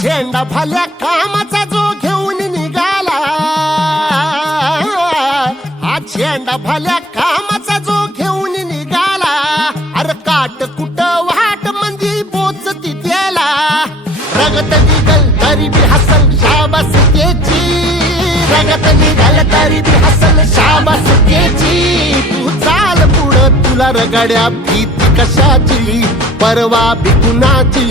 झेंडा भल्या कामाचा जो घेऊन निघाला, हा झेंडा भल्या कामाचा जो घेऊन निघाला, अरे काट कुट वाट मंदी बोचती त्याला, रगत निघल तरी बी हसल शाबास त्याची, रगत निघल तरी बी हसल शाबास त्याची. तू चाल पुढं तुला रगड्या भीती कशाची, परवा बी कुणाची,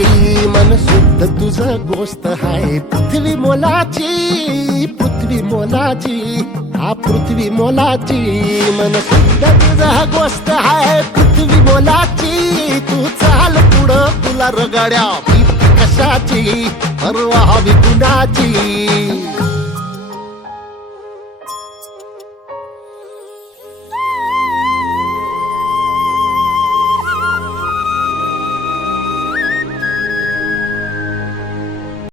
मन शुद्ध तुझं गोष्ट हाय पृथ्वी मोलाची, पृथ्वी मोलाची, हा पृथ्वी मोलाची, मन शुद्ध तुझं गोष्ट हाय पृथ्वी मोलाची. तू चाल पुढं तुला रगड्या भीती कशाची, परवा बी कुणाची.